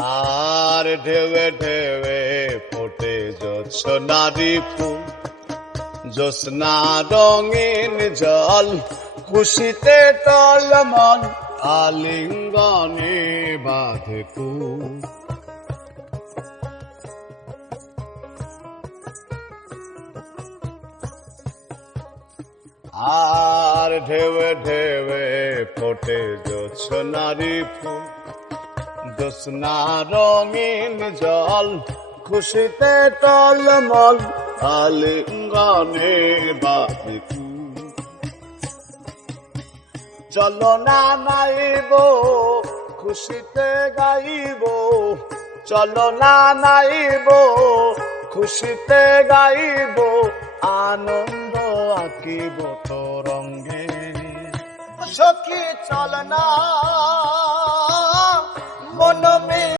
আর ঢেউে ঢেউে ফোটে জ্যোৎস্নারি ফুল, জ্যোৎস্না রঙিন জল, খুশিতে টলমল, আলিঙ্গনে বাঁধে কুল। আর ঢেউে ঢেউে ফোটে জ্যোৎস্নারি ফুল, জ্যোৎস্না রঙিন জল, খুশিতে টলমল, আলিঙ্গনে বাঁধে কুল। চলো না নাইব খুশিতে গাইব, চলো না নাইব খুশিতে গাইব, আনন্দ আঁকিব তরঙ্গে। সখী চল না মন